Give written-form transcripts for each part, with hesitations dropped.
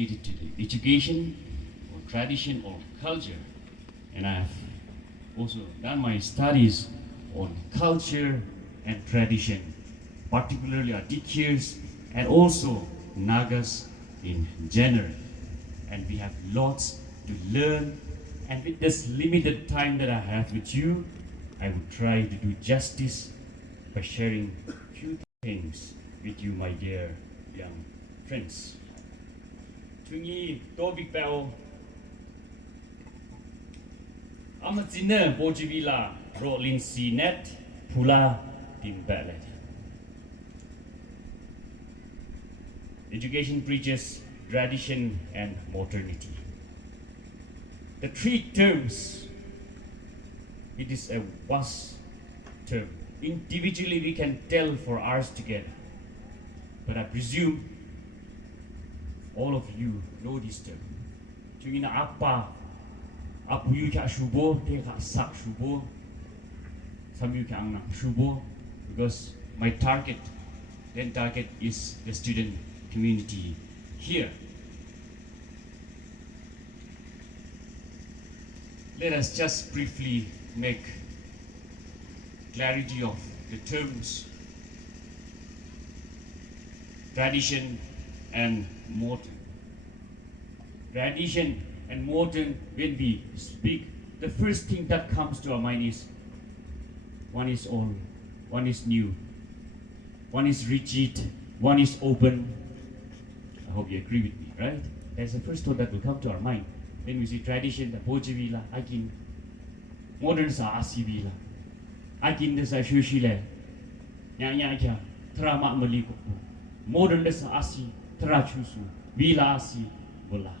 related to the education or tradition or culture. And I have also done my studies on culture and tradition, particularly Adityas and also Nagas in general. And we have lots to learn. And with this limited time that I have with you, I will try to do justice by sharing a few things with you, my dear young friends. Tungi topic bell. Amazina Bojivila Rolling Net Pula Timbalet. Education preaches tradition and modernity. The three terms, it is a vast term. Individually we can tell for hours together. But I presume all of you know this term. Tungi na apa you can shubo, they can sak shubo. Some you can shubo because my target is the student community here. Let us just briefly make clarity of the terms tradition and modern. Tradition and modern, when we speak, the first thing that comes to our mind is one is old, one is new, one is rigid, one is open. I hope you agree with me, right? That's the first thought that will come to our mind. When we see tradition, the Bojivila, Akin, modern sa Asivila, Akin the sa Shushile, Yanya, Trama Maliko, modern the sa Asi, Trachusu, Vila Asi, Bola.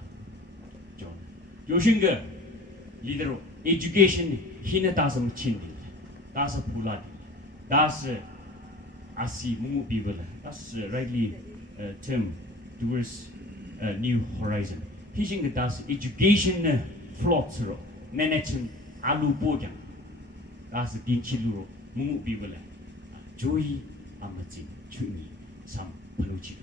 Yoshinga, leader education, Hinatasam Chindi, that's a Pula, that's Asi Mumu people, that's rightly term towards a new horizon. Teaching that's education floats, Nenechin, Alu Bojang, that's the Dinchiluro, Mumu people, Joy Amazin, Chuni, some Panuchi.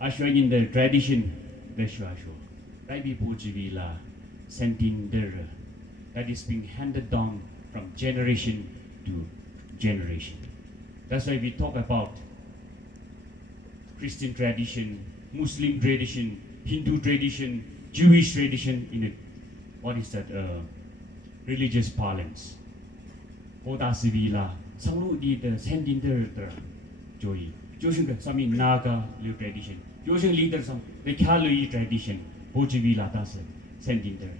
I show in the tradition, the show, right before Jivila, sending that is being handed down from generation to generation. That's why we talk about Christian tradition, Muslim tradition, Hindu tradition, Jewish tradition in religious parlance. Oda Sivila, some did send in the joy. Joshin some in Naga tradition. Joshin leader some the Kalui tradition. Bojivila das send in there.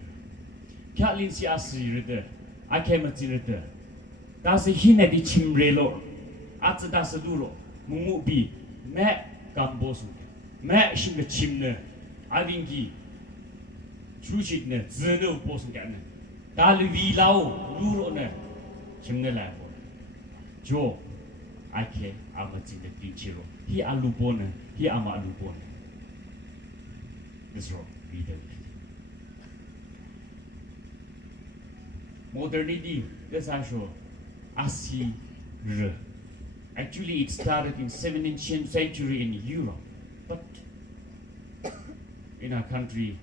Kalin Siasi the I came at the that's a hinedi chimrelo. At the Dasaduro, Mumubi, Me Gambosu, Me Shinga Chimne, Avingi, Chuchitne, Zeno Bosugan, Dali Vilao, Lurone, Chimne Labo, Joe, Ake, Amazin the Pinchiro, he alubone, he ama alubone. This rock, reader. Modernity, this I show, Asi. Actually, it started in 17th century in Europe, but in our country,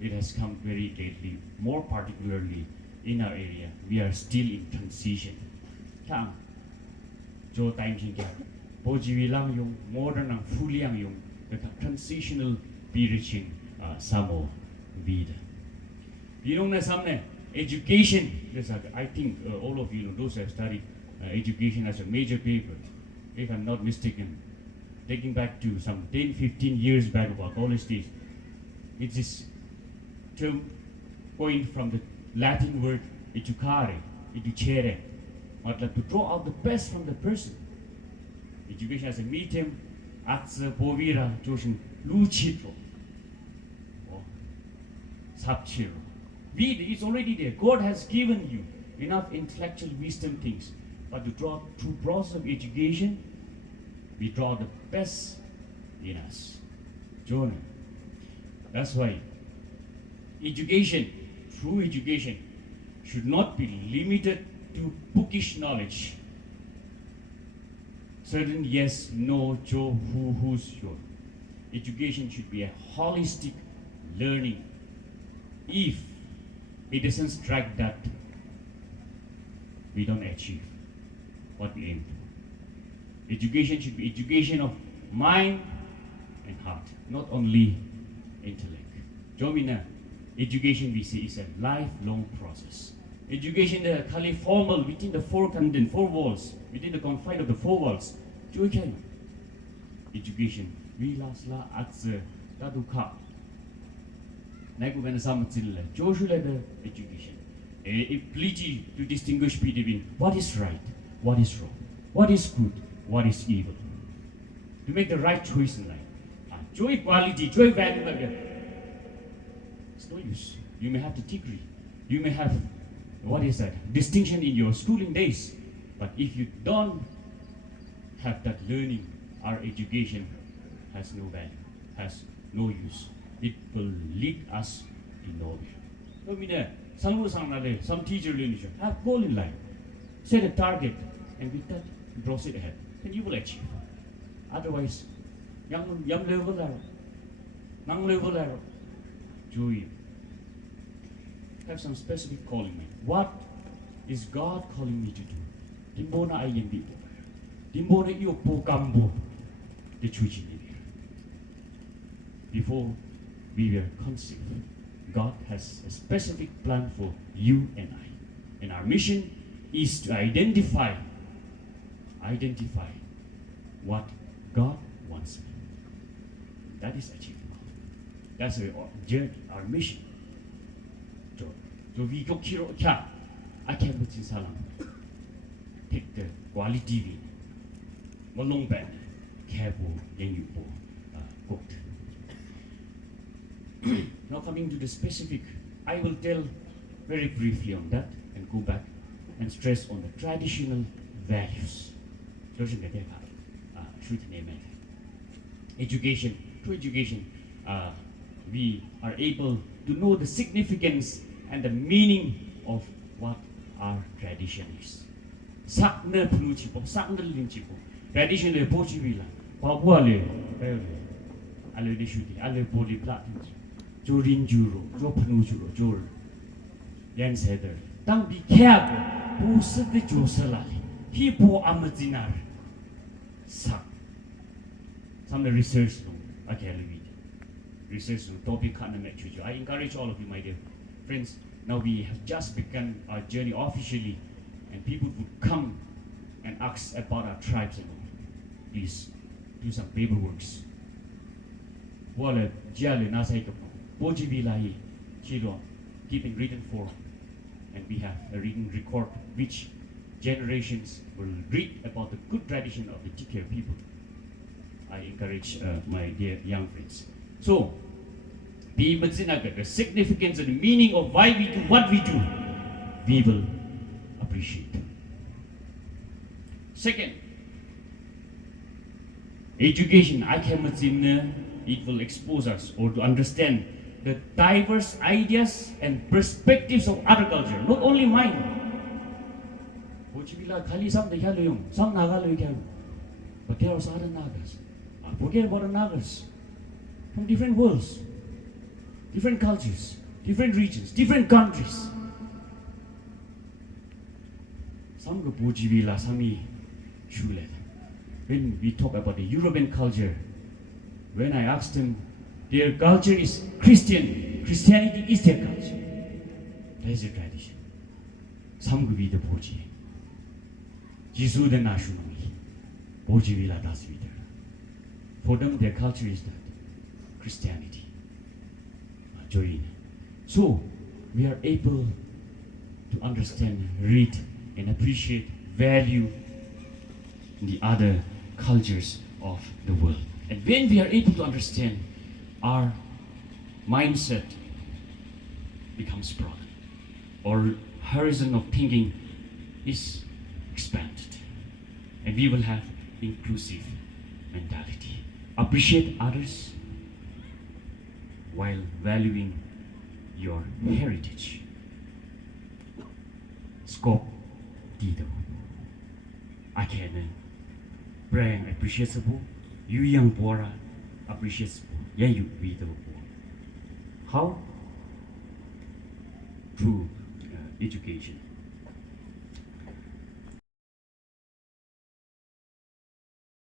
it has come very lately. More particularly in our area, we are still in transition. Kang, Jo time singka, Bojiwi lang yung modern ang fully ang yung the transitional period sing samo vida. You know na samne education. I think all of you know those who have studied education as a major paper, if I'm not mistaken, taking back to some 10-15 years back of our college days. It's this term coined from the Latin word educare, educere, or like to draw out the best from the person. Education as a medium, as a povira, joshin luchito, or sabchiro. It's already there. God has given you enough intellectual wisdom things. But to draw through process of education, we draw the best in us. Jonah. That's why education, true education, should not be limited to bookish knowledge. certain yes, no, Joe, who's sure. Education should be a holistic learning. If it doesn't strike that, we don't achieve what we aim for. Education should be education of mind and heart, not only intellect. Jomina, education we say is a lifelong process. Education the khali formal within the four walls, within the confine of the four walls. Joikan. Education we last la atse taduka. Nagu gana samatilla. Joshua the education. Ability to distinguish between what is right, what is wrong, what is good, what is evil. To make the right choice in life. Joy quality, joy value. It's no use. You may have the degree. You may have, what is that, distinction in your schooling days. But if you don't have that learning, our education has no value, has no use. It will lead us to nowhere. Some teacher have goal in life. Set a target, and with that, draw it ahead. Then you will achieve. Otherwise, young level error, young level error. Joy. Have some specific calling. What is God calling me to do? Timbona ayam bibo. Timbona iyo po kambo. The chuchi. Before we were conceived, God has a specific plan for you and I. And our mission is to identify what God wants me. That is achievable. That's our journey, our mission. So we go kiro kya. I can't put in salam. Take the quality we. Malong band. Careful, then you cooked. Now coming to the specific, I will tell very briefly on that and go back and stress on the traditional values. Education, through education, we are able to know the significance and the meaning of what our tradition is. Sakna pnuchipo, sakna linchipo. Tradition le pochivila, pabuale, ale de shuti, ale poli platinum. Jorin juro, jo panu juro, jor. Yan said, "Don't be careful. Who said the Josalali? People amazinar." Sak. Some research no, okay, research no topic kind of I encourage all of you, my dear friends. Now we have just begun our journey officially, and people would come and ask about our tribes and all. Please do some paperworks. Wala jale nasay kapo. Boji bilahi chilo keep in written form, and we have a written record which generations will read about the good tradition of the TK people. I encourage my dear young friends. So, the significance and the meaning of why we do what we do, we will appreciate. Second, education, it will expose us or to understand the diverse ideas and perspectives of other culture, not only mine. But there are other Nagas. Forget about the Nagas from different worlds, different cultures, different regions, different countries. Some go Pojivila, Sami Shule. When we talk about the European culture, when I asked them, their culture is Christian. Christianity is their culture. That is their tradition. Some go be the Poji. Jisu the Nashunami. Pojivila das wieder. For them, their culture is that Christianity. Join. So, we are able to understand, read, and appreciate, value the other cultures of the world. And when we are able to understand, our mindset becomes broader. Our horizon of thinking is expanded. And we will have inclusive mentality. Appreciate others while valuing your heritage. Scope Tito. I can brand appreciable you young bora appreciable yeah you be the how through education